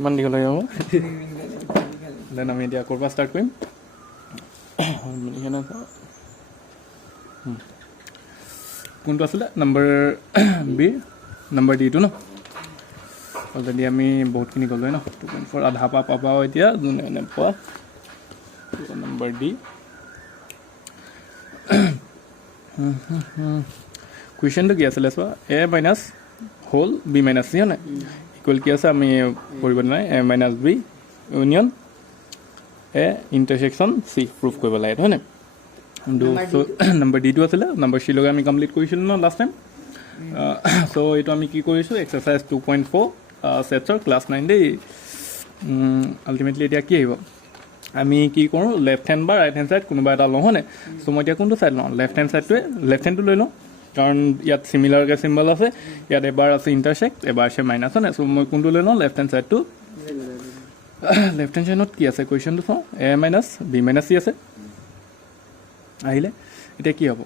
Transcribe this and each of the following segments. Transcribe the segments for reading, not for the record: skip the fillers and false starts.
কিমান দীঘল হৈ যাব দেন আমি এতিয়া ক'ৰ পৰা ষ্টাৰ্ট কৰিম কোনটো আছিলে নাম্বাৰ বি নাম্বাৰ ডিটো ন অলৰেডি আমি বহুতখিনি গ'লোৱে ন 2.4 আধা পাবা এতিয়া যোনে পোৱা নাম্বাৰ ডি কুৱেশ্যনটো কি আছিলে চোৱা A minus whole B minus C হয় নাই ইকুৱেল কি আছে আমি কৰিব নাই A minus B union A intersection C prove কৰিব লাগে হয় নাই নাম্বাৰ ডিটো আছিলে নাম্বাৰ চি লগাই আমি কমপ্লিট কৰিছিলোঁ ন লাষ্ট টাইম চ' এইটো আমি কি কৰিছোঁ এক্সাৰচাইজ 2.4 ছেটছৰ ক্লাছ 9 দেই আল্টিমেটলি এতিয়া কি আহিব আমি কি কৰোঁ লেফ্ট হেণ্ড বা ৰাইট হেণ্ড ছাইড কোনোবা এটা লওঁ হয়নে চ' মই এতিয়া কোনটো ছাইড লওঁ লেফ্ট হেণ্ড ছাইডটোৱে লেফ্ট হেণ্ডটো লৈ লওঁ কাৰণ ইয়াত চিমিলাৰকৈ চিম্বল আছে ইয়াত এবাৰ আছে ইণ্টাৰছেক্ট এবাৰ আছে মাইনাছ হয় নাই চ' মই কোনটো লৈ লওঁ লেফ্ট হেণ্ড ছাইডটো লেফ্ট হেণ্ড ছাইডত কি আছে কুৱেশ্যনটো চাওঁ এ মাইনাছ বি মাইনাছ চি আছে আহিলে এতিয়া কি হ'ব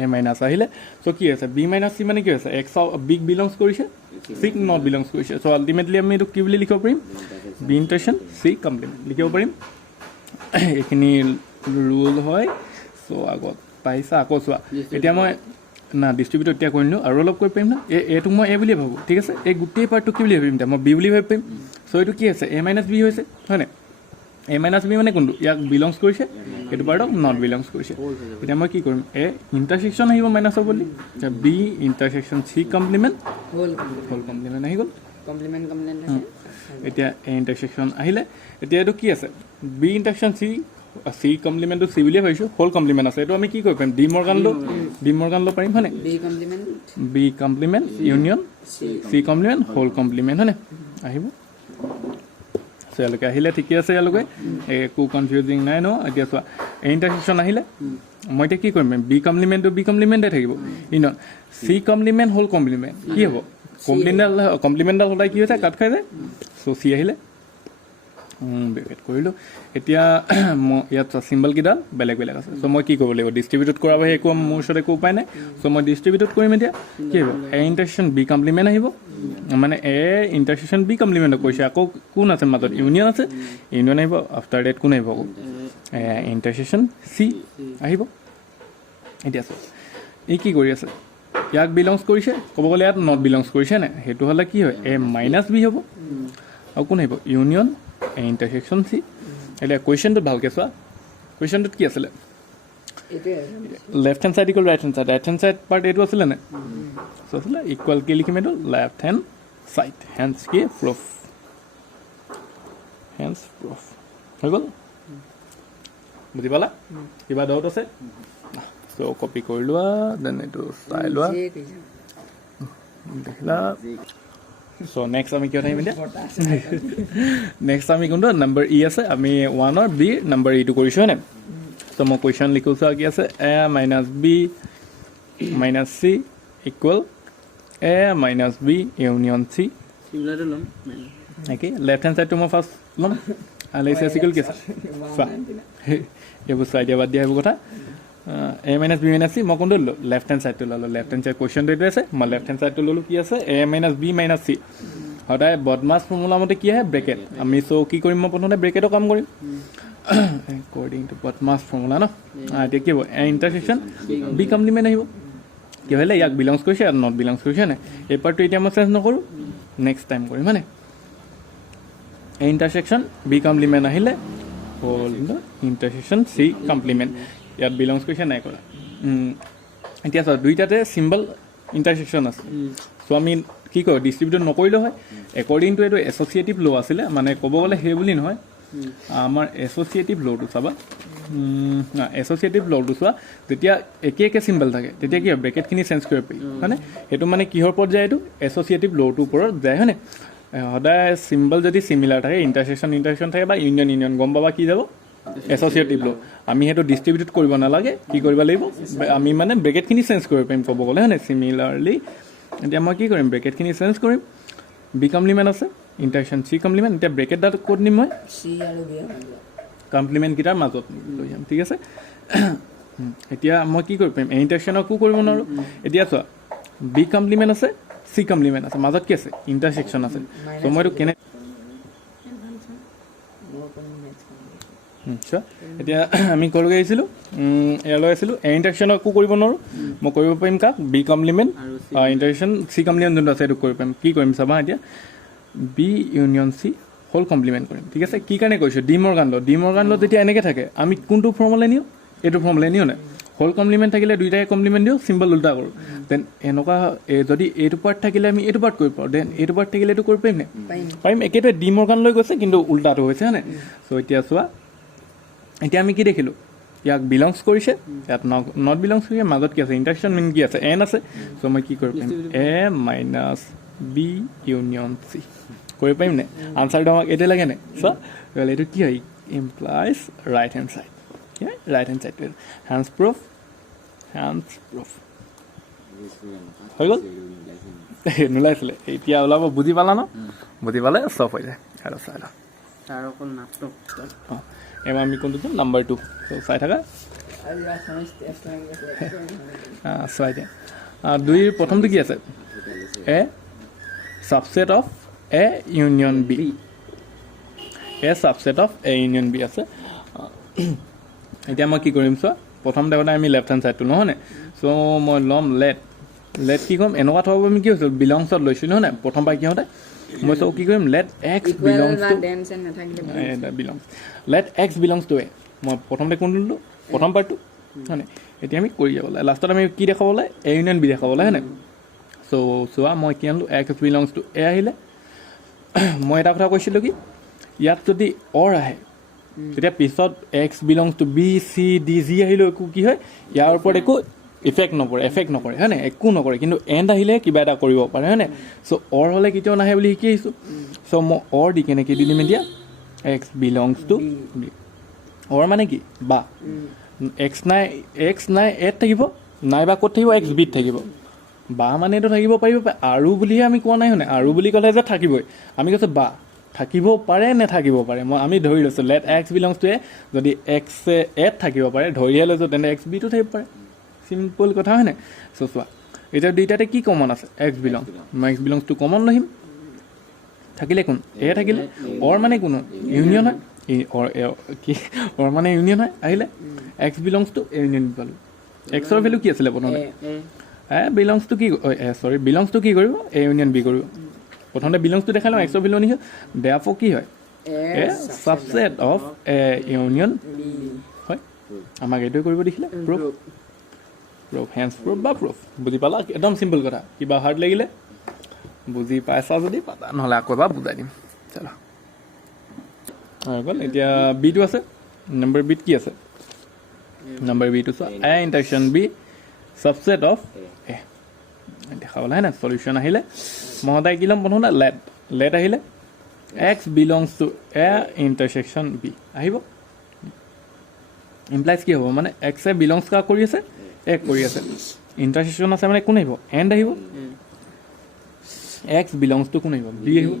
এ মাইনাছ আহিলে চ' কি আছে বি মাইনাছ চি মানে কি হৈছে এক্স বিগ বিলংছ কৰিছে চিক নট বিলংছ কৰিছে চ' আল্টিমেটলি আমি এইটো কি বুলি লিখিব পাৰিম বি ইণ্টাৰছেকশ্যন চি কমপ্লিমেণ্ট লিখিব পাৰিম এইখিনি ৰুল হয় চ' আগত পাইছা আকৌ চোৱা এতিয়া মই না ডিষ্ট্ৰিবিউট এতিয়া কৰি নিওঁ আৰু অলপ কৰিব পাৰিম না এইটোক মই এ বুলিয়ে ভাবোঁ ঠিক আছে এই গোটেই পাৰ্টটো কি বুলি ভাবিম এতিয়া মই বি বুলি ভাবি পাৰিম চ' এইটো কি আছে এ মাইনাছ বি হৈছে হয়নে এ মাইনাছ বি মানে কোনটো ইয়াক বিলংছ কৰিছে এইটো পাৰ্টক নট বিলংছ কৰিছে এতিয়া মই কি কৰিম এ ইণ্টাৰছেকশ্যন আহিব মাইনাছৰ বুলি B intersection C complement whole complement আহি গ'ল এতিয়া এ ইণ্টাৰছেকশ্যন আহিলে এতিয়া এইটো কি আছে বি ইণ্টাৰছেকশ্যন চি কমপ্লিমেণ্টটো চি বুলিয়ে ভাবিছোঁ হোল কমপ্লিমেণ্ট আছে এইটো আমি কি কৰিব পাৰিম ডি মৰ্গান ল'ব পাৰিম হয়নে B complement union C complement whole complement হয়নে আহিব ইয়ালৈকে আহিলে ঠিকে আছে ইয়ালৈকে একো কনফিউজিং নাই ন এতিয়া চোৱা ইণ্টাৰছেকশ্যন আহিলে মই এতিয়া কি কৰিম বি কমপ্লিমেণ্টে থাকিব union C complement whole complement কি হ'ব কমপ্লিমেণ্টডাল সদায় কি হৈছে কাট খাই যায় চ' চি আহিলে ব্ৰেকেট কৰিলোঁ এতিয়া মই ইয়াত চিম্বলকেইডাল বেলেগ বেলেগ আছে চ' মই কি কৰিব লাগিব ডিষ্ট্ৰিবিউট কৰাৰ বাহিৰে একো মোৰ ওচৰত একো উপায় নাই চ' মই ডিষ্ট্ৰিবিউট কৰিম এতিয়া কি আহিব এ ইণ্টাৰছেকশ্যন বি কমপ্লিমেণ্ট আহিব মানে এ ইণ্টাৰছেকশ্যন বি কমপ্লিমেণ্ট কৈছে আকৌ কোন আছে মাজত ইউনিয়ন আছে ইউনিয়ন আহিব আফটাৰ ডেট কোন আহিব আকৌ ইণ্টাৰছেকশ্যন চি আহিব এতিয়া চোৱা ই কি কৰি আছে ইয়াক বিলংছ কৰিছে ক'ব গ'লে ইয়াত নট বিলংছ কৰিছে নে সেইটো হ'লে কি হয় এ মাইনাছ বি হ'ব আৰু কোন আহিব ইউনিয়ন এ ইণ্টাৰছেকশ্যন চি এতিয়া কুৱেশ্যনটোত ভালকৈ চোৱা কুৱেশ্যনটোত কি আছিলে left hand side equal right hand side part এইটো আছিলে নে চ' আছিলে ইকুৱেল কি লিখিম এইটো লেফ্ট হেণ্ড ছাইড হেণ্ডছ কি প্ৰুফ হৈ গ'ল বুজি পালা কিবা ডাউট আছে চ' কপি কৰি লোৱা দেন এইটো চাই লোৱা দেখিলা চ' নেক্সট আমি কিয় আহিম এতিয়া নেক্সট আমি কোনটো নাম্বাৰ ই আছে আমি 1 বি নাম্বাৰ ইটো কৰিছোঁ হয়নে চ' মই কুৱেশ্যন লিখোঁ চোৱা কি আছে A minus B minus C equal A minus B union C একেই লেফ্ট হেণ্ড ছাইডটো মই ফাৰ্ষ্ট ল'ম ইকুৱেল কি আছে চোৱা এইবোৰ চোৱা এতিয়া বাদ দিয়া এইবোৰ কথা এ মাইনাছ বি মাইনাছ চি মই কোনটো ল'লোঁ লেফ্ট হেণ্ড ছাইডটো ল'লোঁ লেফ্ট হেণ্ড ছাইড কুৱেশ্যনটো এইটো আছে মই লেফ্ট হেণ্ড ছাইডটো ল'লোঁ কি আছে A minus B minus C সদায় বদমাছ ফৰ্মুলা মতে কি আহে ব্ৰেকেট আমি চ' কি কৰিম মই প্ৰথমতে ব্ৰেকেটৰ কাম কৰিম একৰ্ডিং টু বদমাছ ফৰ্মুলা ন এতিয়া কি হ'ব এ ইণ্টাৰছেকশ্যন বি কমপ্লিমেণ্ট আহিব কি হ'লে ইয়াক বিলংছ কৰিছে ইয়াত নট বিলংছ কৰিছে নে এই পাৰ্টটো এতিয়া মই চেঞ্জ নকৰোঁ নেক্সট টাইম কৰিম হয়নে এ ইণ্টাৰছেকশ্যন বি কমপ্লিমেণ্ট আহিলে হ'ল ইণ্টাৰছেকশ্যন চি কমপ্লিমেণ্ট ইয়াত বিলংছ কৰিছে নাই কৰা এতিয়া চোৱা দুইটাতে চিম্বল ইণ্টাৰছেকশ্যন আছে চ' আমি কি কয় ডিষ্ট্ৰিবিউট নকৰিলেও হয় একৰ্ডিং টু এইটো এছ'চিয়েটিভ ল' আছিলে মানে ক'ব গ'লে সেই বুলি নহয় আমাৰ এছ'চিয়েটিভ ল'টো চাবা এছ'চিয়েটিভ ল'টো চোৱা যেতিয়া একে একে চিম্বল থাকে তেতিয়া কি হয় ব্ৰেকেটখিনি চেঞ্জ কৰিব পাৰি হয়নে সেইটো মানে কিহৰ ওপৰত যায় এইটো এছ'চিয়েটিভ ল'টোৰ ওপৰত যায় হয়নে সদায় চিম্বল যদি চিমিলাৰ থাকে ইণ্টাৰছেকশ্যন থাকে বা ইউনিয়ন গম পাবা কি যাব এছ'চিয়েটিভ ল' আমি সেইটো ডিষ্ট্ৰিবিউট কৰিব নালাগে কি কৰিব লাগিব আমি মানে ব্ৰেকেটখিনি চেঞ্জ কৰিব পাৰিম ক'ব গ'লে হয়নে চিমিলাৰলি এতিয়া মই কি কৰিম ব্ৰেকেটখিনি চেঞ্জ কৰিম বি কমপ্লিমেণ্ট আছে ইণ্টাৰছেকশ্যন চি কমপ্লিমেণ্ট এতিয়া ব্ৰেকেটডাল ক'ত নিম মই চি আৰু বি কমপ্লিমেণ্টকেইটাৰ মাজত লৈ যাম ঠিক আছে এতিয়া মই কি কৰিব পাৰিম ইণ্টাৰছেকশ্যনকো কৰিব নোৱাৰোঁ এতিয়া চোৱা বি কমপ্লিমেণ্ট আছে চি কমপ্লিমেণ্ট আছে মাজত কি আছে ইণ্টাৰছেকশ্যন আছে চ' মই এইটো চোৱা এতিয়া আমি ক'লৈ আহিছিলোঁ এয়ালৈ আহিছিলোঁ এ ইণ্টাৰচেকশ্যন একো কৰিব নোৱাৰোঁ মই কৰিব পাৰিম কাক B complement intersection C complement যোনটো আছে সেইটো কৰিব পাৰিম কি কৰিম চাবা এতিয়া B union C whole complement কৰিম ঠিক আছে কি কাৰণে কৈছোঁ ডি মৰ্গান ল যেতিয়া এনেকৈ থাকে আমি কোনটো ফৰ্মলৈ নিওঁ এইটো ফৰ্মলৈ নিওঁ নাই হোল কমপ্লিমেণ্ট থাকিলে দুইটাই কমপ্লিমেণ্ট দিওঁ চিম্বল উল্টা কৰোঁ দেন এনেকুৱা যদি এইটো পাৰ্ট থাকিলে আমি এইটো পাৰ্ট কৰিব পাৰোঁ দেন এইটো পাৰ্ট থাকিলে এইটো কৰিব পাৰিম নে পাৰিম একেটোৱে ডি মৰ্গান লৈ গৈছে কিন্তু উল্টাটো হৈছে হয়নে চ' এতিয়া চোৱা এতিয়া আমি কি দেখিলোঁ ইয়াক বিলংছ কৰিছে ইয়াত নট বিলংছ কৰিছে মাজত কি আছে ইণ্টাৰচেকশ্যন মিন কি আছে এন আছে চ' মই কি কৰিব পাৰিম এ মাইনাছ বি ইউনিয়ন চি কৰিব পাৰিম নে আনচাৰটো আমাক এইটোৱে লাগে নে চ' এইটো কি হয় implies right hand side right hand ছাইডটো হেণ্ডছ প্ৰুফ হৈ গ'ল নোলাইছিলে এতিয়া ওলাব বুজি পালা ন বুজি পালে চব হৈ যায় আৰু চাই লওঁ অঁ এবাৰ আমি কোনটো দিম নাম্বাৰ 2 চাই থাকা চোৱা এতিয়া 2ৰ প্ৰথমটো কি আছে A subset of A union B A subset of A union B আছে এতিয়া মই কি কৰিম চোৱা প্ৰথম দেখোঁতে আমি লেফ্ট হেণ্ড ছাইডটো নহয়নে চ' মই ল'ম লেট কি ক'ম এনেকুৱা থ'ব আমি কি হৈছিলোঁ বিলংছত লৈছোঁ নহয় নে প্ৰথম পাই কি হওঁতে মই চ' কি কৰিম লেট এক্স বিলংছ টু এ মই প্ৰথমতে কোনটো ল'লোঁ প্ৰথম পাৰ্টটো হয়নে এতিয়া আমি কৰি যাব লাগে লাষ্টত আমি কি দেখাব লাগে এ ইউনিয়ন বি দেখাব লাগে হয়নে চ' চোৱা মই কি আনিলোঁ এক্স বিলংছ টু এ আহিলে মই এটা কথা কৈছিলোঁ কি ইয়াত যদি অৰ আহে তেতিয়া পিছত x belongs to B C D G আহিলেও একো কি হয় ইয়াৰ ওপৰত একো এফেক্ট নকৰে হয়নে একো নকৰে কিন্তু এণ্ড আহিলে কিবা এটা কৰিব পাৰে হয়নে চ' অৰ হ'লে কেতিয়াও নাহে বুলি শিকি আহিছোঁ চ' মই অৰ দি কেনেকৈ দি দিম এতিয়া এক্স বিলংছ টু বি অৰ মানে কি বা এক্স নাই এত থাকিব নাইবা ক'ত থাকিব এক্স বিত থাকিব বা মানে এইটো থাকিব পাৰিব আৰু বুলিহে আমি কোৱা নাই হয়নে আৰু বুলি ক'লে যে থাকিবই আমি কৈছোঁ বা থাকিব পাৰে নেথাকিব পাৰে আমি ধৰি লৈছোঁ লেট এক্স বিলংছ টু এ যদি এক্সে এত থাকিব পাৰে ধৰিহে লৈছোঁ তেন্তে এক্স বিটো থাকিব পাৰে চিম্পল কথা হয়নে চ' চোৱা এতিয়া দুইটাতে কি কমন আছে এক্স বিলংছ টু কমন লহিম থাকিলে কোন এ থাকিলে অৰ মানে কোনো ইউনিয়ন হয় অৰ মানে ইউনিয়ন হয় আহিলে x belongs to A union B পালোঁ এক্সৰ ভেলু কি আছিলে প্ৰথমতে বিলংছটো কি কৰিব এ ইউনিয়ন বি কৰিব প্ৰথমতে বিলংছটো দেখাই লওঁ এক্সৰ ভেলু নিছে দেয়াৰফৰ কি হয় এ ছাবছেট অফ এ ইউনিয়ন হয় আমাক এইটোৱে কৰিব দিছিলে প্ৰুফ হেণ্ডছ প্ৰুফ বা প্ৰুফ বুজি পালা একদম চিম্পল কথা কিবা হাৰ্ড লাগিলে বুজি পাইছা যদি পাতা নহ'লে আকৌ এবাৰ বুজাই দিম চলো হৈ গ'ল এতিয়া বিটো আছে নম্বৰ বিত কি আছে নম্বৰ বিটো চোৱা এ ইণ্টাৰচেকশ্যন বি ছাবছেট অফ এ দেখাবলৈ হয় নাই চলিউশ্যন আহিলে মই সদায় কি ল'ম প্ৰথমতে লেট আহিলে x belongs to A intersection B আহিব ইমপ্লাইজ কি হ'ব মানে এক্সে বিলংছ কাক কৰি আছে এ কৰি আছে ইণ্টাৰচেকশ্যন আছে মানে কোন আহিব এণ্ড আহিব এক্স বিলংছ টু কোন আহিব বি আহিব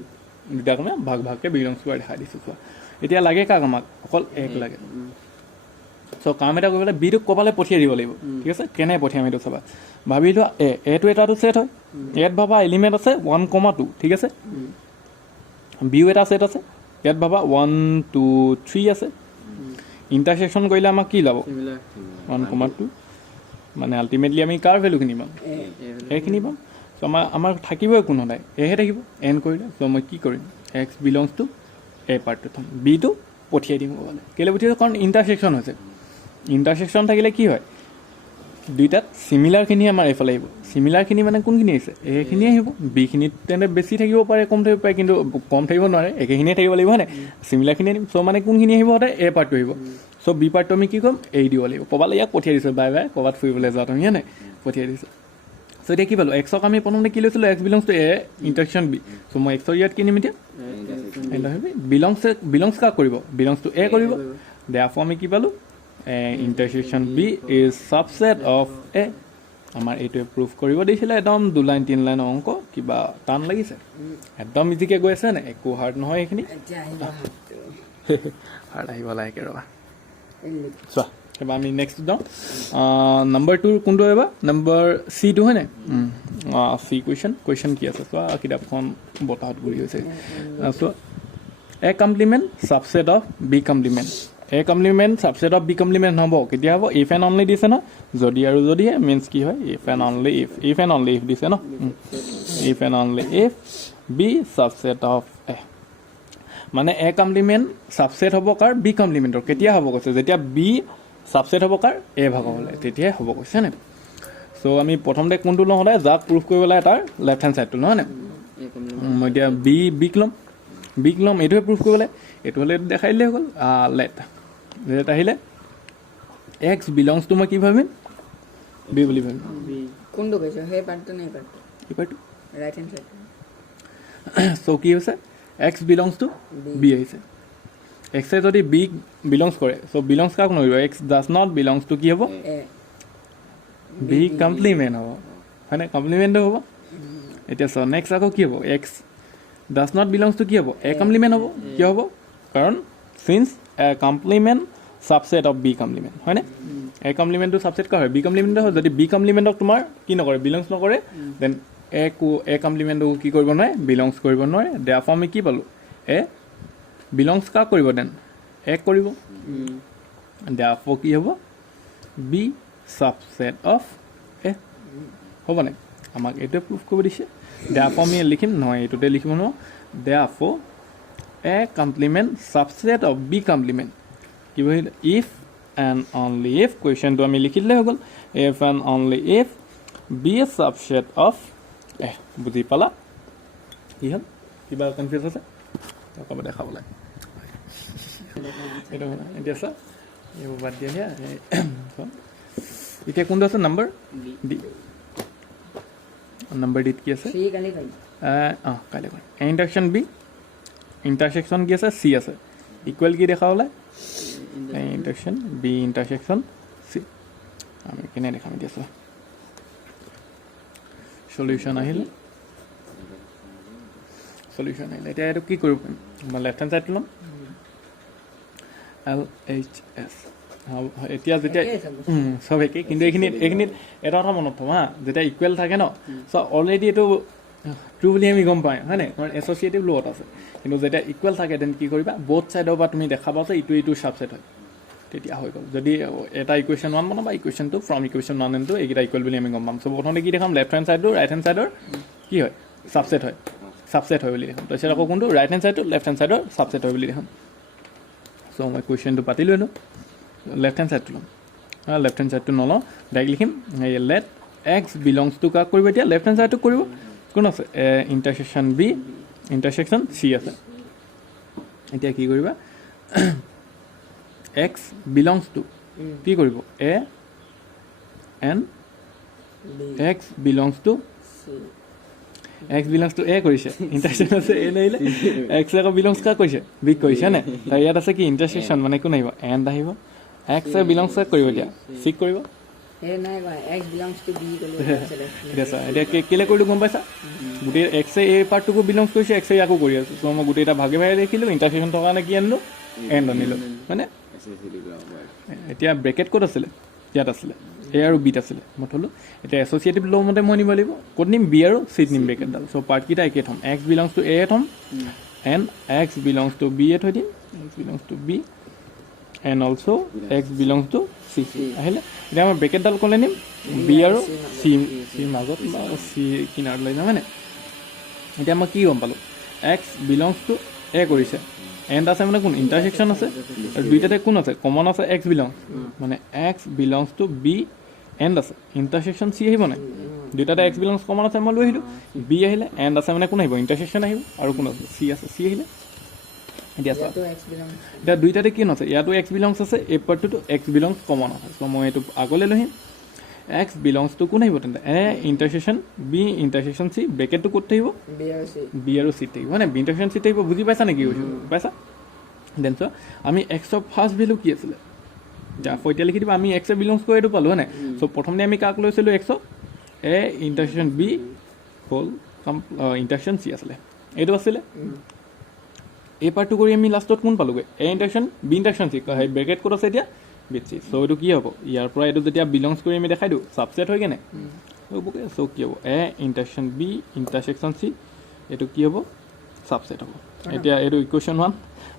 দুটা কাৰণে ভাগকৈ বিলংছ কৰা দেখাই দিছোঁ চোৱা এতিয়া লাগে কাক আমাক অকল এক লাগে চ' কাম এটা কৰিবলৈ বিটোক ক'ৰবালৈ পঠিয়াই দিব লাগিব ঠিক আছে কেনে পঠিয়াম এইটো চাবা ভাবি লোৱা এটো এটাটো ছেট হয় ইয়াত ভাবা এলিমেণ্ট আছে 1,2 ঠিক আছে বিও এটা ছেট আছে ইয়াত ভাবা 1 2 3 আছে ইণ্টাৰচেকশ্যন কৰিলে আমাক কি ল'ব 1,2 মানে আল্টিমেটলি আমি কাৰ ভেলুখিনি পাম এইখিনি পাম চ' আমাৰ থাকিবই কোনো সদায় এহে থাকিব এন কৰিলে চ' মই কি কৰিম এক্স বিলংছ টু এ পাৰ্টটো থ'ম বিটো পঠিয়াই দিম ক'বলৈ কেলৈ পঠিয়াইছোঁ কাৰণ ইণ্টাৰচেকশ্যন হৈছে ইণ্টাৰচেকশ্যন থাকিলে কি হয় দুইটাত চিমিলাৰখিনি আমাৰ এইফালে আহিব চিমিলাৰখিনি মানে কোনখিনি আহিছে এইখিনি আহিব বিখিনিত তেন্তে বেছি থাকিব পাৰে কম থাকিব পাৰে কিন্তু কম থাকিব নোৱাৰে একেখিনিয়ে থাকিব লাগিব হয়নে চিমিলাৰখিনি আনিম চ' মানে কোনখিনি আহিব সদায় এ পাৰ্টটো আহিব চ' বি পাৰ্টটো আমি কি ক'ম এৰি দিব লাগিব ক'ৰবালৈ ইয়াক পঠিয়াই দিছোঁ বাই ক'ৰবাত ফুৰিবলৈ যোৱা তুমি হয়নে পঠিয়াই দিছোঁ চ' এতিয়া কি পালোঁ এক্সক আমি প্ৰথমতে কি লৈছিলোঁ x belongs to A intersection B চ' মই এক্সৰ ইয়াত কিনিম এতিয়া বিলংছ কাক কৰিব বিলংছ টু এ কৰিব দেয়াৰফৰ আমি কি পালোঁ intersection B is subset of A আমাৰ এইটোৱে প্ৰুফ কৰিব দিছিলে একদম 2 লাইন 3 লাইনৰ অংক কিবা টান লাগিছে একদম ইজিকৈ গৈ আছে নে একো হাৰ্ড নহয় এইখিনি হাৰ্ড আহিব লাগে ৰ'বা চোৱা এবাৰ আমি নেক্সট যাওঁ নম্বৰ 2 কোনটো এবাৰ নম্বৰ চিটো হয়নে চি কুৱেশ্যন কি আছে চোৱা কিতাপখন বতাহত ঘূৰি হৈছে চোৱা A complement subset of B complement A complement subset of B complement হ'ব কেতিয়া হ'ব ইফ এণ্ড অনলি দিছে ন যদি আৰু যদিহে মিনছ কি হয় ইফ এণ্ড অনলি ইফ দিছে ন if and only if B subset of A মানে এ কমপ্লিমেণ্ট ছাবছেট হ'ব কাৰ বি কমপ্লিমেণ্টৰ কেতিয়া হ'ব কৈছে যেতিয়া বি ছাবছেট হ'ব কাৰ এ ভাগৰ হ'লে তেতিয়াহে হ'ব কৈছে নে চ' আমি প্ৰথমতে কোনটো লওঁ সদায় যাক প্ৰুফ কৰিব লাগে তাৰ লেফ্ট হেণ্ড ছাইডটো নহয় নে মই এতিয়া বিক ল'ম এইটোৱে প্ৰুফ কৰিব লাগে এইটো হ'লে এইটো দেখাই দিলেই হৈ গ'ল লেট আহিলে এক্স বিলংছ টু মই কি ভাবিম বি বুলি ভাবিম কোনটো কৈছে সেই পাৰ্টটো নে এই পাৰ্টটো ৰাইট হেণ্ড সাইড চ' কি হৈছে এক্স বিলংছ টু বি আহিছে এক্সে যদি বি বিলংছ কৰে চ' বিলংছ কাক নকৰিব x does not belongs to কি হ'ব বি কমপ্লিমেণ্ট হ'ব হয়নে কমপ্লিমেণ্টো হ'ব এতিয়া চ' নেক্সট আকৌ কি হ'ব x does not belongs to কি হ'ব এ কমপ্লিমেণ্ট হ'ব কিয় হ'ব কাৰণ since A complement subset of B complement হয়নে এ কমপ্লিমেণ্টটো ছাবছেট কৰা হয় বি কমপ্লিমেণ্টটো হয় যদি বি কমপ্লিমেণ্টক তোমাৰ কি নকৰে বিলংছ নকৰে দেন এ কমপ্লিমেণ্টটো কি কৰিব নোৱাৰে বিলংছ কৰিব নোৱাৰে দেয়াৰফৰ আমি কি পালোঁ এ বিলংছ কাক কৰিব দেন এক কৰিব দেয়াৰফৰ কি হ'ব বি ছাবছেট অফ এ হ'বনে আমাক এইটোৱে প্ৰুফ কৰিব দিছে দেয়াৰফৰ আমি লিখিম নহয় এইটোতে লিখিব নোৱাৰোঁ therefore A complement subset of B complement কি বহিল ইফ এণ্ড অনলি ইফ কুৱেশ্যনটো আমি লিখি দিলে হৈ গ'ল if and only if B A subset of A বুজি পালা কি হ'ল কিবা কনফিউজ আছে ক'ব দেখাব লাগে এইটো এতিয়া চা এইবোৰ বাদ দিয়া এতিয়া কোনটো আছে নম্বৰ ডি নম্বৰ ডিত কি আছে কাইলৈ কৰিম ইণ্টাৰছেকশ্যন বি ইণ্টাৰছেকশ্যন কি আছে চি আছে ইকুৱেল কি দেখাবলৈ ইণ্টাৰছেকশ্যন বি ইণ্টাৰছেকশ্যন চি আমি কেনে দেখাম এতিয়া চোৱা সলিউশ্যন আহিলে এতিয়া এইটো কি কৰিব পাৰিম মই লেফ্ট হেণ্ড ছাইডটো ল'ম LHS এতিয়া যেতিয়া চব একেই কিন্তু এইখিনিত এটা কথা মনত থ'ম হা যেতিয়া ইকুৱেল থাকে ন চ' অলৰেডি এইটো ট্ৰু বুলি আমি গম পাওঁ হয়নে কাৰণ এছ'চিয়েটিভ লগত আছে কিন্তু যেতিয়া ইকুৱেল থাকে দেন কি কৰিবা বথ ছাইডৰ পৰা তুমি দেখাবা যে ইটো ছাবছেট হয় তেতিয়া হৈ গ'ল যদি এটা ইকুৱেশ্যন 1 বনাবা ইকুৱেশ্যন 2 ফ্ৰম ইকুৱেশ্যন 1 and 2 এইকেইটা ইকুৱেল বুলি আমি গম পাম চ' প্ৰথমতে কি দেখাম লেফ্ট হেণ্ড ছাইডটো ৰাইট হেণ্ড ছাইডৰ কি হয় ছাবছেট হয় বুলি দেখাম তাৰপিছত আকৌ কোনটো ৰাইট হেণ্ড ছাইডটো লেফ্ট হেণ্ড ছাইডৰ ছাবছেট হয় বুলি দেখাম চ' মই কুৱেশ্যনটো পাতি লৈ লওঁ লেফ্ট হেণ্ড ছাইডটো ল'ম লেফ্ট হেণ্ড ছাইডটো নলওঁ ডাইৰেক্ট লিখিম লেট এক্স বিলংছ টু কাক কৰিব এতিয়া লেফ্ট হেণ্ড ছাইডটো কৰিব কোন আছে ইণ্টাৰছেকশ্যন বি ইণ্টাৰছেকশ্যন চি আছে এতিয়া কি কৰিবা এক্স বিলংছ টু কি কৰিব A and x belongs to A কৰিছে ইণ্টাৰছেকশ্যন আছে এ নাহিলে এক্স আকৌ বিলংছ কাক কৰিছে বিক কৰিছে নে ইয়াত আছে কি ইণ্টাৰছেকশ্যন মানে কোন আহিব এণ্ড আহিব এক্স বিলংছ কাক কৰিব এতিয়া চিক কৰিব এতিয়া কেলে কৰিলোঁ গম পাইছা গোটেই এক্সে এই পাৰ্টটোকো বিলংছ কৰিছে এক্সে ইয়াকো কৰি আছোঁ চ' মই গোটেইটা ভাগে দেখিলোঁ ইণ্টাৰছেকশ্যন থকা কাৰণে কি আনিলোঁ এণ্ড আনিলোঁ হয়নে এতিয়া ব্ৰেকেট ক'ত আছিলে ইয়াত আছিলে এ আৰু বিত আছিলে মই থ'লোঁ এতিয়া এছ'চিয়েটিভ ল' মতে মই নিব লাগিব ক'ত নিম বি আৰু চিত নিম ব্ৰেকেটডাল চ' পাৰ্টকেইটা একে থ'ম এক্স বিলংছ টু এ থ'ম and x belongs to B এ থৈ দিম x belongs to B and also' x belongs to C আহিলে এতিয়া মই ব্ৰেকেটডাল ক'লে নিম বি আৰু চি মাজত বা চি কিনাৰত লৈ যাম হয়নে এতিয়া মই কি গম পালোঁ এক্স বিলংছ টু এ কৰিছে এণ্ড আছে মানে কোন ইণ্টাৰছেকশ্যন আছে আৰু দুইটাতে কোন আছে কমন আছে এক্স বিলংছ মানে x belongs to B and আছে ইণ্টাৰছেকশ্যন চি আহিব নাই দুইটাতে এক্স বিলংছ কমন আছে মই লৈ আহিলোঁ বি আহিলে এণ্ড আছে মানে কোন আহিব ইণ্টাৰছেকশ্যন আহিব আৰু কোন আছে চি আহিলে এতিয়া এতিয়া দুইটাতে কি আছে ইয়াতো এক্স বিলংছ আছে এই পাৰ্টটোতো এক্স বিলংছ কমন আছে চ' মই এইটো আগলৈ লৈ আহিম এক্স বিলংছ টু কোন আহিব তেন্তে এ ইণ্টাৰছেকশ্যন বি ইণ্টাৰছেকশ্যন চি ব্ৰেকেটটো ক'ত থাকিব বি আৰু চি থাকিব হয় নাই বি ইণ্টাৰছেকশ্যন চি থাকিব বুজি পাইছা নেকি কৈছোঁ পাইছা দেন চ' আমি এক্সৰ ফাৰ্ষ্ট ভেলু কি আছিলে এতিয়া লিখি দিব আমি এক্সে বিলংছ কৰি এইটো পালোঁ হয় নাই চ' প্ৰথমতে আমি কাক লৈছিলোঁ এক্সক এ ইণ্টাৰছেকশ্যন বি হ'ল ইণ্টাৰছেকশ্যন চি আছিলে এইটো আছিলে এই পাৰ্টটো কৰি আমি লাষ্টত কোন পালোঁগৈ A intersection B intersection C bracket ক'ত আছে এতিয়া বিট চি চ' এইটো কি হ'ব ইয়াৰ পৰা এইটো যেতিয়া বিলংছ কৰি আমি দেখাই দিওঁ ছাবছেট হয় কেনে হ'বগৈ চ' কি হ'ব এ ইণ্টাৰছেকশ্যন বি ইণ্টাৰছেকশ্যন চি এইটো কি হ'ব ছাবছেট হ'ব এতিয়া এইটো ইকুৱেশ্যন 1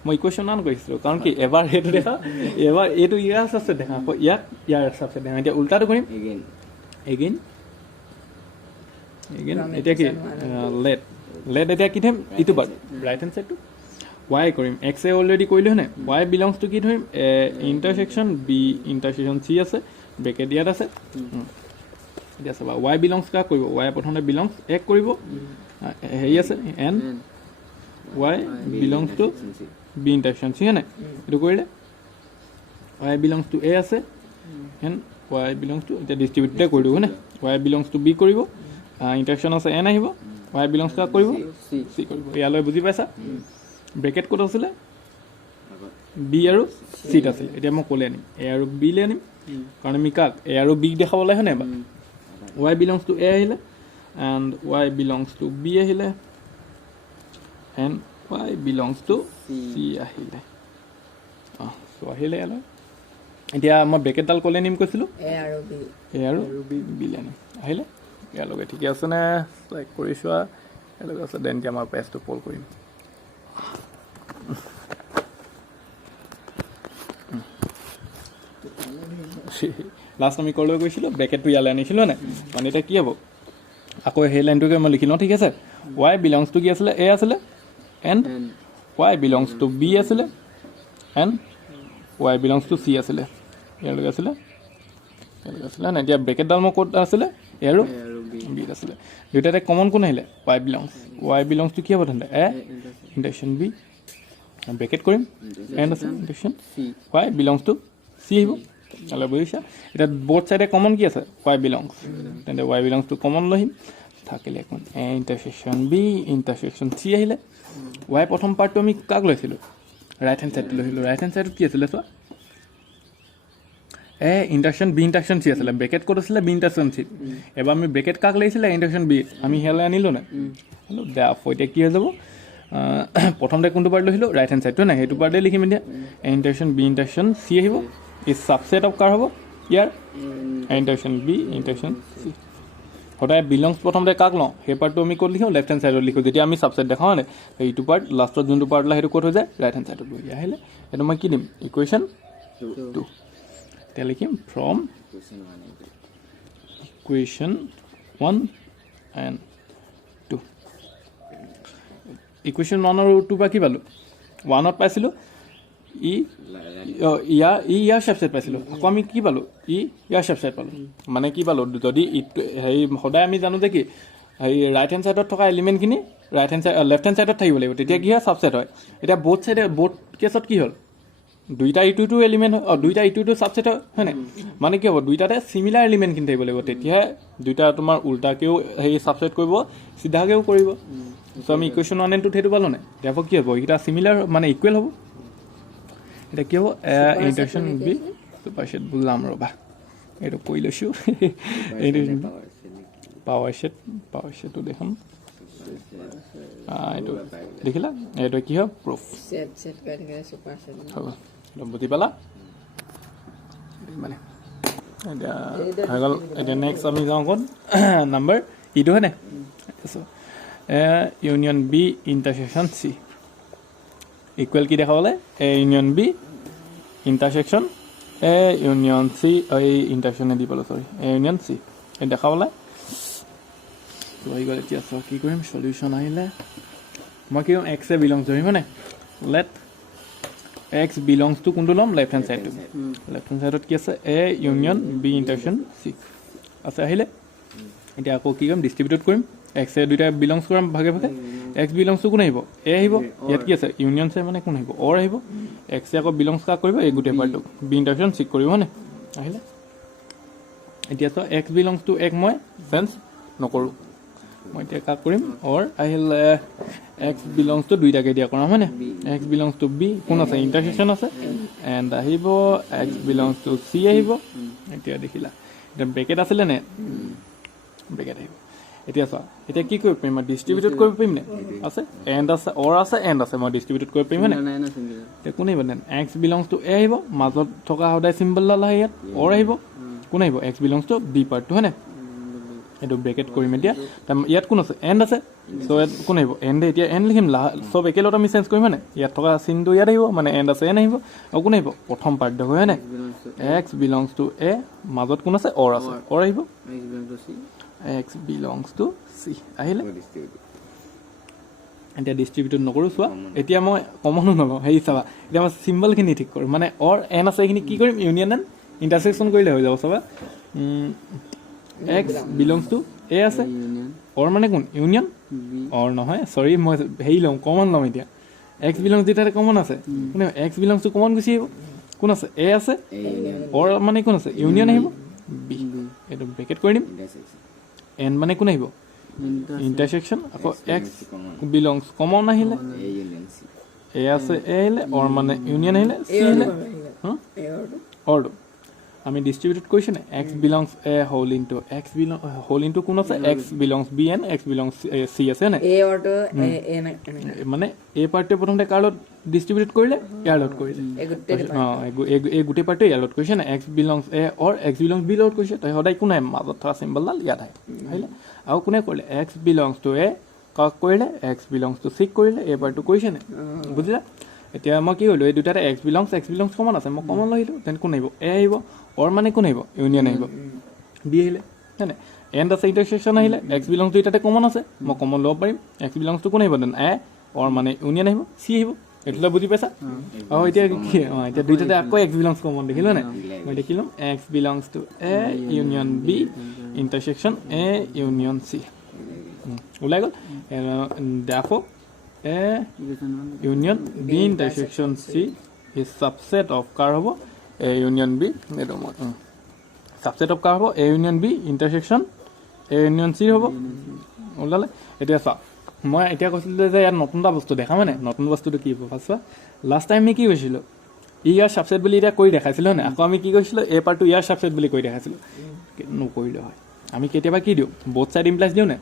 মই ইকুৱেশ্যন 1 কৰিছিলোঁ কাৰণ কি এবাৰ সেইটো দেখা এবাৰ এইটো ইয়াৰ ছাবছেট দেখা আকৌ ইয়াৰ ছাবছেট দেখা এতিয়া উল্টাটো কৰিম এগেইন এতিয়া কি লেট এতিয়া কি থম ইটো পাৰ্ট ৰাইট হেণ্ড চাইডটো y কৰিম x এ অলৰেডি কৰিলোঁ হয়নে y বিলংছ টু কি ধৰিম ইণ্টাৰছেকশ্যন b ইণ্টাৰছেকশ্যন c আছে ব্ৰেকেট ইয়াত আছে এতিয়া চাবা y বিলংছ কাক কৰিব y প্ৰথমতে বিলংছ এক কৰিব হেৰি আছে n y belongs two b intersection c হয়নে এইটো কৰিলে y বিলংছ টু a আছে n y বিলংছ টু এতিয়া ডিষ্ট্ৰিবিউটে কৰি দিওঁ হয়নে y বিলংছ টু b কৰিব ইণ্টাৰছেকশ্যন আছে n আহিব y বিলংছ কাক কৰিব c কৰিব ইয়ালৈ বুজি পাইছা ব্ৰেকেট ক'ত আছিলে বি আৰু চিত আছিলে এতিয়া মই ক'লে আনিম এ আৰু বি লৈ আনিম কাৰণ আমি কাক এ আৰু বিক দেখাব লাগে হয়নে বা ৱাই বিলংছ টু এ আহিলে and y belongs to B আহিলে and y belongs to C আহিলে চ' আহিলে ইয়ালৈ এতিয়া মই ব্ৰেকেটডাল ক'লে আনিম কৈছিলোঁ এ আৰু বি লৈ আনিম আহিলে ইয়ালৈকে ঠিকে আছেনে লাইক কৰি চোৱা ইয়ালৈকে আছে দেন এতিয়া আমাৰ পেজটো পল কৰিম লাষ্ট আমি ক'লৈ গৈছিলোঁ ব্ৰেকেটটো ইয়ালৈ আনিছিলোঁ নে মানে এতিয়া কি হ'ব আকৌ সেই লাইনটোকে মই লিখি লওঁ ঠিক আছে ৱাই বিলংছ টু কি আছিলে এ আছিলে and y belongs to B আছিলে and y belongs to C আছিলে ইয়ালৈকে আছিলে নে এতিয়া ব্ৰেকেটডাল মই ক'ত আছিলে এ আৰু বিত আছিলে দুয়োটাতে কমন কোন আহিলে ৱাই বিলংছ টু কি হ'ব তেন্তে এ ইণ্টাৰছেকশ্যন বি ব্ৰেকেট কৰিম এণ্ড আছে intersection Y belongs to C আহিব অলপ বুজিছা এতিয়া ব'থ চাইডে কমন কি আছে ৱাই বিলংছ তেন্তে ৱাই বিলংছ টু কমন লৈ আহিম থাকিলে এখন এ ইণ্টাৰছেকশ্যন বি ইণ্টাৰছেকশ্যন চি আহিলে ৱাই প্ৰথম পাৰ্টটো আমি কাক লৈছিলোঁ ৰাইট হেণ্ড চাইডটো লৈছিলোঁ ৰাইট হেণ্ড চাইডত কি আছিলে চোৱা এ ইণ্টাৰছেকশ্যন বি ইণ্টাৰছেকশ্যন চি আছিলে ব্ৰেকেট ক'ত আছিলে বি ইণ্টাৰছেকশ্যন চি এবাৰ আমি ব্ৰেকেট কাক লাগিছিলে ইণ্টাৰছেকশ্যন বি আমি সেয়ালৈ আনিলোঁ নে হেল্ল' দে এতিয়া কি হৈ যাব প্ৰথমতে কোনটো পাৰ্ট লৈছিলোঁ ৰাইট হেণ্ড চাইডটো নাই সেইটো পাৰ্টে লিখিম এতিয়া ইণ্টাৰছেকশ্যন বি ইণ্টাৰছেকশ্যন চি আহিব ই ছাবছেট অফ কাৰ হ'ব ইয়াৰ ইণ্টাৰছেকশ্যন বি ইণ্টাৰছেকশ্যন চি সদায় বিলংছ প্ৰথমতে কাক লওঁ সেই পাৰ্টটো আমি ক'ত লিখোঁ লেফ্ট হেণ্ড চাইডত লিখোঁ যেতিয়া আমি ছাবছেট দেখাওঁ নে এইটো পাৰ্ট লাষ্টত যোনটো পাৰ্ট ওলাই সেইটো ক'ত হৈ যায় ৰাইট হেণ্ড চাইডত বহি আহিলে সেইটো মই কি দিম ইকুৱেশ্যন 2 এতিয়া লিখিম ফ্ৰম ইকুৱেশ্যন 1 এণ্ড 2 ইকুৱেশ্যন 1 আৰু 2 পৰা কি পালোঁ 1ত পাইছিলোঁ ইয়াৰ ছাবছেট পাইছিলোঁ আকৌ আমি কি পালোঁ ইয়াৰ ছাবছেট পালোঁ মানে কি পালোঁ যদি হেৰি সদায় আমি জানো যে কি হেৰি ৰাইট হেণ্ড চাইডত থকা এলিমেণ্টখিনি right hand side left hand চাইডত থাকিব লাগিব তেতিয়া কি হয় ছাবছেট হয় এতিয়া ব'থ চাইডে ব'থ কেছত কি হ'ল দুইটা ইটো এলিমেণ্ট হয় দুইটা ইটো ছাবছেট হয় নাই মানে কি হ'ব দুইটাতে চিমিলাৰ এলিমেণ্টখিনি থাকিব লাগিব তেতিয়াহে দুইটা তোমাৰ উল্টাকৈও হেৰি ছাবছেট কৰিব চিধাকৈও কৰিব চ' আমি ইকুৱেশ্যন 1 and 2 সেইটো পালোঁ নাই তাৰপৰা কি হ'ব এইকেইটা চিমিলাৰ মানে ইকুৱেল হ'ব এতিয়া কি হ'ব ইণ্টাৰছেকশ্যন বি চুপাৰছেট বুজাম ৰ'বা এইটো কৈ লৈছোঁ এইটো পাৱাৰ ছেটটো দেখোন এইটো দেখিলা এইটো কি হয় প্ৰুফ হ'ব বুজি পালা মানে এতিয়া হৈ গ'ল এতিয়া নেক্সট আমি যাওঁ ক'ত নাম্বাৰ ইটো হয়নে union B intersection C equal কি দেখাবলৈ A union B intersection A union C এই ইণ্টাৰছেকশ্যনে দি পালোঁ চৰি এ ইউনিয়ন চি এই দেখাবলৈ হৈ গ'ল এতিয়া চোৱা কি কৰিম চলিউশ্যন আহিলে মই কি কৰিম এক্সে বিলংছ ধৰিম মানে লেট এক্স বিলংছ টু কোনটো ল'ম লেফ্ট হেণ্ড চাইডটো লেফ্ট হেণ্ড চাইডত কি আছে A union B intersection C আছে আহিলে এতিয়া আকৌ কি কৰিম ডিষ্ট্ৰিবিউট কৰিম এক্সে দুইটা বিলংছ কৰাম ভাগে ভাগে এক্স বিলংছ টু কোন আহিব এ আহিব ইয়াত কি আছে ইউনিয়ন চে মানে কোন আহিব অৰ আহিব এক্সে আকৌ বিলংছ কাক কৰিব এই গোটেই পাৰ্টটো বি ইণ্টাৰছেকশ্যন চি কৰিব হয়নে আহিলে এতিয়া চোৱা এক্স বিলংছ টু এক মই চেঞ্জ নকৰোঁ মই এতিয়া কাক কৰিম অৰ আহিলে এক্স বিলংছ টু দুইটাকে দিয়া কৰাম হয়নে এক্স বিলংছ টু বি কোন আছে ইণ্টাৰছেকশ্যন আছে এণ্ড আহিব এক্স বিলংছ টু চি আহিব এতিয়া দেখিলা এতিয়া ব্ৰেকেট আছিলে নে ব্ৰেকেট আহিব এতিয়া চোৱা এতিয়া কি কৰিব পাৰিম মই ডিষ্ট্ৰিবিউট কৰিব পাৰিম নে আছে এণ্ড আছে অৰ আছে এণ্ড আছে মই ডিষ্ট্ৰিবিউট কৰিব পাৰিম হয়নে এতিয়া কোন আহিব দেন এক্স বিলংছ টু এ আহিব মাজত থকা সদায় চিম্বলডাল আহে ইয়াত অৰ আহিব কোন আহিব এক্স বিলংছ টু বি পাৰ্টটো হয়নে এইটো ব্ৰেকেট কৰিম এতিয়া ইয়াত কোন আছে এণ্ড আছে চ' ইয়াত কোন আহিব এণ্ড এতিয়া এণ্ড লিখিম চব একেলত আমি চেঞ্জ কৰিম হয়নে ইয়াত থকা চিনটো ইয়াত আহিব মানে এণ্ড আছে এণ্ড আহিব আৰু কোন আহিব প্ৰথম পাৰ্ট দেখো হয়নে এক্স বিলংছ টু এ মাজত কোন আছে অৰ আছে অৰ আহিব এক্স বিলংছ টু চি আহিলে এতিয়া ডিষ্ট্ৰিবিউট নকৰোঁ চোৱা এতিয়া মই কমনো নলওঁ হেৰি চাবা এতিয়া মই চিম্বলখিনি ঠিক কৰোঁ মানে অৰ এন আছে এইখিনি কি কৰিম ইউনিয়ন এণ্ড ইণ্টাৰচেকশ্যন কৰিলে হৈ যাব চাবা এক্স বিলংছ টু এ আছে অৰ মানে কোন ইউনিয়ন অৰ নহয় চৰি মই হেৰি লওঁ কমন ল'ম এতিয়া এক্স বিলংছ দুটাতে কমন আছে কোনে এক্স বিলংছ টু কমন গুচি আহিব কোন আছে এ আছে অৰ মানে কোন আছে ইউনিয়ন আহিব বি এইটো ব্ৰেকেট কৰি দিম এন মানে কোন আহিব ইণ্টাৰচেকশ্যন আকৌ এক্স বিলংছ কমন আহিলে এ আছে এ আহিলে অৰ মানে ইউনিয়ন আহিলে চি আহিলে অৰটো আমি ডিষ্ট্ৰিবিউট কৰিছোঁ নে x belongs A whole into কোন আছে x belongs B and x belongs C আছে নে মানে এই পাৰ্টটোৱে প্ৰথমতে কাৰ লগত ডিষ্ট্ৰিবিউট কৰিলে ইয়াৰ লগত কৰিলে এই গোটেই পাৰ্টটোৱে ইয়াৰ লগত কৰিছে নে এক্স বিলংছ এ অৰ এক্স বিলংছ বি লগত কৰিছে তাই সদায় কোনে মাজত থকা চিম্বলডাল ইয়াত আহিলে আৰু কোনে কৰিলে এক্স বিলংছ টু এ কাক কৰিলে এক্স বিলংছ টু চিক কৰিলে এই পাৰ্টটো কৰিছে নে বুজিলা এতিয়া মই কি কৰিলোঁ এই দুটাতে এক্স বিলংছ কমন আছে মই কমন লৈ আহিলোঁ তেন কোন আহিব এ আহিব অৰ মানে কোন আহিব ইউনিয়ন আহিব বি আহিলে হয়নে এণ্ড আছে ইণ্টাৰচেকশ্যন আহিলে এক্স বিলংছ দুইটাতে কমন আছে মই কমন ল'ব পাৰিম এক্স বিলংছটো কোন আহিব দেন এ অৰ মানে ইউনিয়ন আহিব চি আহিব এইটোলৈ বুজি পাইছা অঁ এতিয়া কি এতিয়া দুইটাতে আকৌ এক্স বিলংছ কমন দেখিলোঁ নে মই দেখিলোঁ x belongs to A union B intersection A union C ওলাই গ'ল দেখো A union B intersection C is subset of কাৰ হ'ব এ ইউনিয়ন বি এইটো মই ছাবছেট অফ কাৰ হ'ব A union B intersection A union C হ'ব ওলালে এতিয়া চা মই এতিয়া কৈছিলোঁ যে ইয়াত নতুন এটা বস্তু দেখা মানে নতুন বস্তুটো কি হ'ব ফাৰ্ষ্ট চোৱা লাষ্ট টাইম আমি কি কৈছিলোঁ ইয়াৰ ছাবছেট বুলি এতিয়া কৰি দেখাইছিলোঁ হয় নাই আকৌ আমি কি কৈছিলোঁ এই পাৰ্টটো ইয়াৰ ছাবছেট বুলি কৰি দেখাইছিলোঁ নকৰিলে হয় আমি কেতিয়াবা কি দিওঁ বথ ছাইড ইমপ্লাইজ দিওঁ নে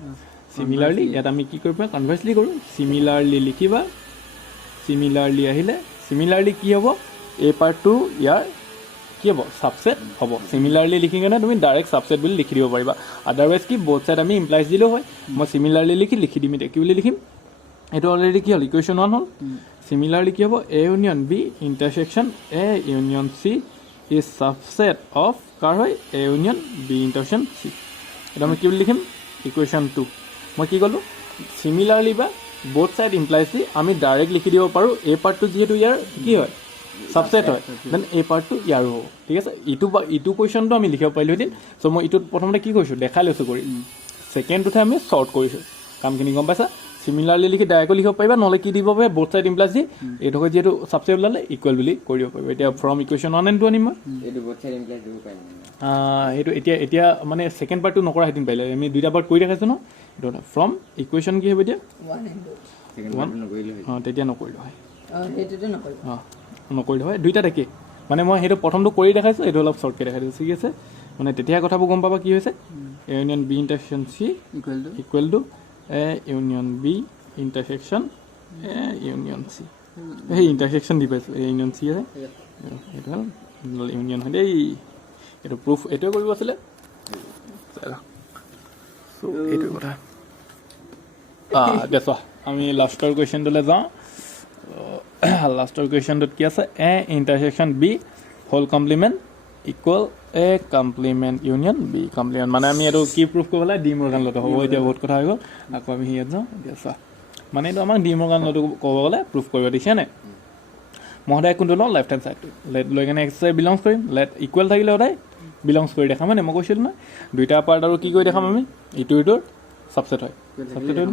চিমিলাৰলি ইয়াত আমি কি কৰিব পাৰোঁ কনভাৰ্চলি কৰোঁ চিমিলাৰলি লিখিবা চিমিলাৰলি আহিলে চিমিলাৰলি কি হ'ব এই পাৰ্টটো ইয়াৰ কি হ'ব ছাবছেট হ'ব চিমিলাৰলি লিখি কিনে তুমি ডাইৰেক্ট ছাবছেট বুলি লিখি দিব পাৰিবা আদাৰৱাইজ কি বথ ছাইড আমি ইমপ্লাইজ দিলেও হয় মই চিমিলাৰলি লিখি দিম এতিয়া কি বুলি লিখিম এইটো অলৰেডি কি হ'ল ইকুৱেশ্যন 1 হ'ল চিমিলাৰলি কি হ'ব A union B intersection A union C is subset of কাৰ হয় A union B intersection C এইটো আমি কি বুলি লিখিম ইকুৱেশ্যন 2 মই কি ক'লোঁ চিমিলাৰলি বা বথ ছাইড ইমপ্লাইজলি আমি ডাইৰেক্ট লিখি দিব পাৰোঁ এই পাৰ্টটো যিহেতু ইয়াৰ কি হয় ছাবছেট হয় দেন এই পাৰ্টটো ইয়াৰো হ'ব ঠিক আছে ইটো কুৱেশ্যনটো আমি লিখিব পাৰিলোহেঁতেন চ' মই ইটোত প্ৰথমতে কি কৰিছোঁ দেখাই লৈছোঁ কৰি ছেকেণ্ডটোতহে আমি শ্বৰ্ট কৰিছোঁ কামখিনি গম পাইছা চিমিলাৰলি লিখি ডাইৰেক্ট লিখিব পাৰিবা নহ'লে কি দিব পাৰে বথ ছাইড ইমপ্লাইজ দি এইটো যিহেতু ছাবছেট ওলালে ইকুৱেল বুলি কৰি দিব পাৰিব এতিয়া ফ্ৰম ইকুৱেশ্যন 1 and 2 আনিম মই সেইটো এতিয়া মানে ছেকেণ্ড পাৰ্টটো নকৰা হেঁতেন পাৰিলে আমি দুইটা পাৰ্ট কৰি দেখাইছোঁ ন এইটো ফ্ৰম ইকুৱেশ্যন কি হ'ব এতিয়া অঁ তেতিয়া নকৰিলোঁ হয় অঁ নকৰিলোঁ হয় দুইটাত একে মানে মই সেইটো প্ৰথমটো কৰি দেখাইছোঁ এইটো অলপ শ্বৰ্টকৈ দেখাই দিছোঁ ঠিক আছে মানে তেতিয়াহে কথাবোৰ গম পাবা কি হৈছে A union B intersection C equal to A union B intersection A union C সেই ইণ্টাৰচেকশ্যন দি পাইছোঁ এ ইউনিয়ন চি আছে এইটো হ'ল ইউনিয়ন হয় দেই এইটো প্ৰুফ এইটোৱে কৰিব আছিলে চ' এইটোৱে কথা দে চোৱা আমি লাষ্টৰ কুৱেশ্যনটোলৈ যাওঁ লাষ্টৰ কুৱেশ্যনটোত কি আছে A intersection B whole complement equal A complement union B complement মানে আমি এইটো কি প্ৰুফ কৰিব লাগে ডি মৰ্গান ল'টো হ'ব এতিয়া বহুত কথা হৈ গ'ল আকৌ আমি ইয়াত যাওঁ এতিয়া চোৱা মানে এইটো আমাক ডি মৰ্গান ল'টো ক'ব গ'লে প্ৰুফ কৰিব দিছে নে মই সদায় কোনটো লওঁ লেফ্ট হেণ্ড ছাইডটো লেট লৈ কেনে এক্সাৰচাইজ বিলংছ কৰিম লেট ইকুৱেল থাকিলে সদায় বিলংছ কৰি দেখাম মানে মই কৈছিলোঁ নহয় দুইটা পাৰ্ট আৰু কি কৰি দেখাম আমি ইটোৰ ছাবছেট হয় ছাবছেট হয়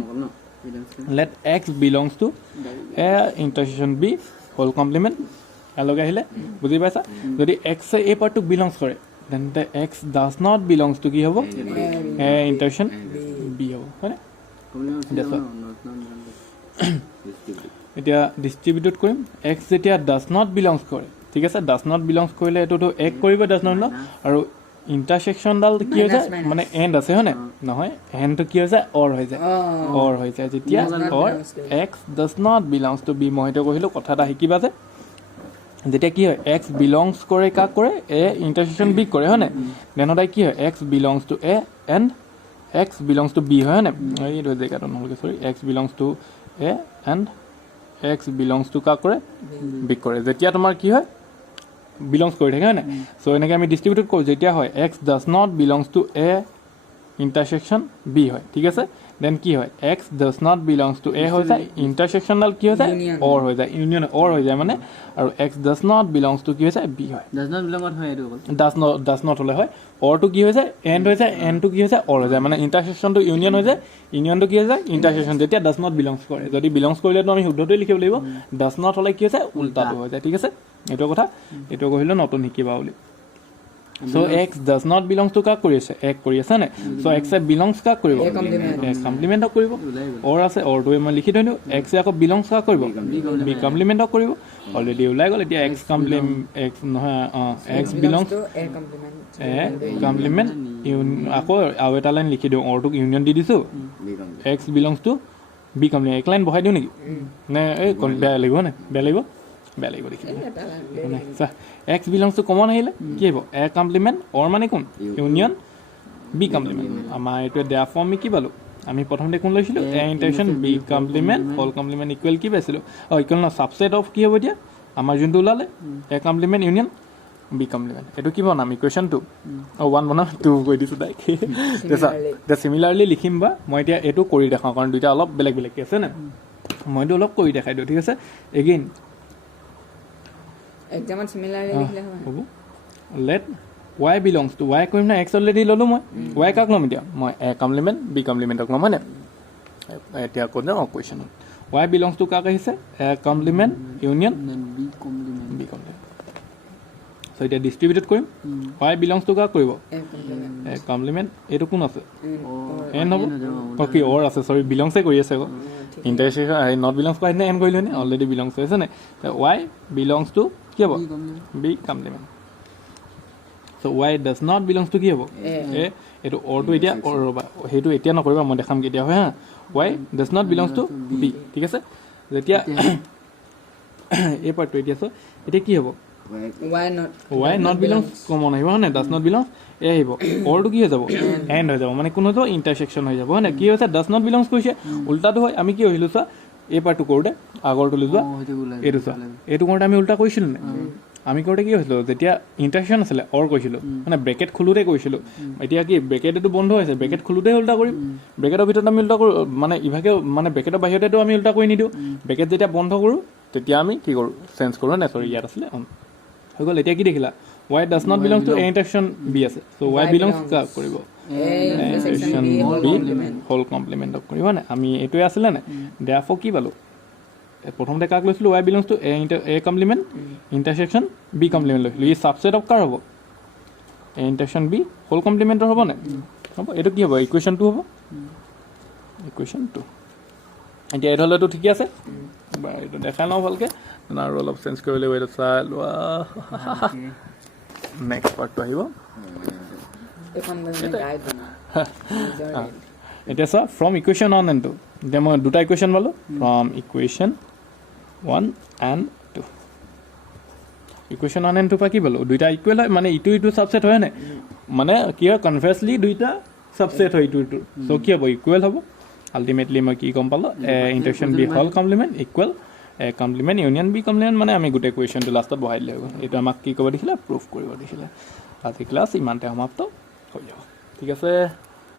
let x belongs to a intersection b whole complement লগে আহিলে বুজি পাইছা যদি x এই পাৰ্টটো বিলংছ কৰে then the x does not belongs to কি হ'ব a intersection b হ'ব হয়নে এতিয়া ডিষ্ট্ৰিবিউট কৰিম x যেতিয়া does not belongs কৰে ঠিক আছে does not belongs কৰিলে এইটোতো এক কৰিব does not আৰু ইণ্টাৰচেকশ্যনডাল কি হৈ যায় মানে এণ্ড আছে হয়নে নহয় এণ্ডটো কি হৈ যায় অৰ হৈ যায় যেতিয়া or x does not belongs to B মই সেইটো কৈছিলোঁ কথা এটা শিকিবা যে যেতিয়া কি হয় এক্স বিলংছ কৰে কাক কৰে এ ইণ্টাৰচেকশ্যন বি কৰে হয়নে দেন সদায় কি হয় x belongs to A and x belongs to b হয় না এইটো জেগাটো নহলকে সৰি x belongs to a and x belongs to কাক কৰে b কৰে যেতিয়া তোমাৰ কি হয় belongs কৰি থাকে হয় না সো এনেকৈ আমি ডিস্ট্ৰিবিউটেড কৰোঁ যেতিয়া হয় x does not belongs to a intersection b হয় ঠিক আছে দেন কি হয় x does not belongs to a হৈ যায় ইন্টাৰসেকশনাল কি হৈ যায় or হৈ যায় ইউনিয়ন or হৈ যায় মানে আৰু x does not belongs to কি হৈ যায় b হয় does not belong হয় এইটো does not হলে হয় or to কি হৈ যায় and হৈ যায় and to কি হৈ যায় or হৈ যায় মানে ইন্টাৰসেকশন to ইউনিয়ন হৈ যায় ইউনিয়ন to কি হৈ যায় ইন্টাৰসেকশন যেতিয়া does not belongs কৰে যদি belongs কৰিলেতো আমি শুদ্ধটোই লিখিব লাগিব does not হলে কি হৈ যায় উল্টাটো হৈ যায় ঠিক আছে এইটো কথা এইটো কহিলো নতুন শিকিবা বুলি so x does not belongs to কাক কৰি আছে এক কৰি আছে না so x এ belongs কাক কৰিব A complement. a complement কৰিব or আছে or টো মই লিখি থৈনো x এ আকৌ belongs কাক কৰিব b complement কৰিব অলৰেডি ওলাই গল এতিয়া x complement x নহয় x belongs to a complement a complement আকৌ আৰু এটা লাইন লিখি দিওঁ or টোক ইউনিয়ন দি দিছো x belongs to b complement এক লাইন বহাই দিওঁ নেকি নে এই বেয়া লাগিব নে বেয়া লাগিব বেয়া লাগিব দেখি x belongs to কমন আহিলে কি হ'ব a complement or মানে কোন ইউনিয়ন b complement আমাৰ এইটো দেয়া ফৰ্ম কি পালো আমি প্ৰথমতে কোন লৈছিলো a intersection b complement whole complement equal কি পাইছিলো ইকুৱেল না সাবসেট অফ কি হ'ব এতিয়া আমাৰ যোনটো ওলালে a complement union b complement এটো কি বনাম ইকুৱেশন 2 1 বনাম 2 কৈ দিছো ডাইক তে সিমিলাৰলি লিখিম বা মই এতিয়া এটো কৰি দেখাও কাৰণ দুইটা অলপ বেলেগ বেলেগ কি আছে না মইটো অলপ কৰি দেখাই দিও ঠিক আছে এগেইন একজামত সিমিলাৰলি লিখলে হ'ব let y belongs to y কৰিম না x অলৰেডি ললো মই y কাক লম এতিয়া মই a complement b complement ক লম মানে এতিয়া কোন কোৱেশ্চন y belongs to কাক আহিছে a complement union b complement so এটা ডিস্ট্ৰিবিউটেড কৰিম y belongs to কাক কৰিব a complement a complement এটো কোন আছে and n হ'ব ওকে or আছে সৰি belongs এ কৰি আছে গো ইন্টাৰসেকশন not belongs কৰিলে n কৰিলে নে অলৰেডি belongs হৈছে নে y belongs to কি হ'ব b complement so y does not belongs to কি হ'ব a এটো or to এতিয়া or ৰবা হেতু এতিয়া নকৰিবা মই দেখাম কেতিয়া হয় হা y does not belongs to b ঠিক আছে যেতিয়া এই পাৰ্টটো এতিয়া সো এটা কি হ'ব y not belongs কমন আহিব মানে does not belongs এ আহিব or to কি হৈ যাব and হৈ যাব মানে কোন হতো ইন্টারসেকশন হৈ যাব মানে কি হৈছে does not belongs কৈছে উল্টাটো হয় আমি কি হইলো সা এই পাৰ্টটো কৰোতে আগৰটো লিখা এইটো সা এইটো কৰোতে আমি উল্টা কৈছিল না আমি কৰোতে কি হৈছিল যেতিয়া ইন্টাৰসেকশন আছিল or কৈছিল মানে ব্ৰেকেট খুলুতে কৈছিল এতিয়া কি ব্ৰেকেটটো বন্ধ হৈছে ব্ৰেকেট খুলুতে উল্টা কৰিম ব্ৰেকেটৰ ভিতৰত আমি উল্টা কৰো মানে ইভাগে মানে ব্ৰেকেটৰ বাহিৰতেটো আমি উল্টা কৰি নিদিও ব্ৰেকেট যেতিয়া বন্ধ কৰো তেতিয়া আমি কি কৰো চেঞ্জ কৰো না সৰি ইয়াত আছিল হৈ গল এতিয়া কি দেখিলা y does not belong to a intersection b আছে so y belongs কাক কৰিব a intersection b whole complement whole complement of কৰিব না আমি এটোই আছিল না therefore কি পালো প্ৰথমতে কাক লৈছিলো y belongs to a complement intersection b complement লৈছিলো এই সাবসেট অফ কাৰ হ'ব a intersection b whole complement হ'ব না হ'ব এটো কি হ'ব ইকুৱেশন 2 হ'ব ইকুৱেশন 2 এতিয়া এটা হলেতো ঠিক আছে বা এটা দেখা নাও ভালকে আৰু অলপ চেঞ্জ কৰি লৈ এটা চাই লোৱা নেক্সট পাৰ্টটো আহিব এখন মানে গাইড বনা এতিয়া সা ফ্ৰম ইকুৱেশন 1 and 2 এতিয়া মই দুটা ইকুৱেশন পালো ফ্ৰম ইকুৱেশন 1 and 2 ইকুৱেশন 1 and 2 পা কি পালো দুইটা ইকুৱেল হয় মানে ইটো ইটো সাবসেট হয় না মানে কি হয় কনভাৰ্সলি দুইটা সাবসেট হয় ইটো ইটো সো কি হ'ব ইকুৱেল হ'ব আলটিমেটলি মই কি কম পালো intersection b whole complement equal a complement union b complement মানে আমি গুটে কোৱেশ্চনটো লাষ্টত বহাই দিলে এইটো আমাক কি কৰিব দিছিলে প্ৰুফ কৰিব দিছিলে আজি ক্লাস ইমানতে সমাপ্ত হৈ যাব ঠিক আছে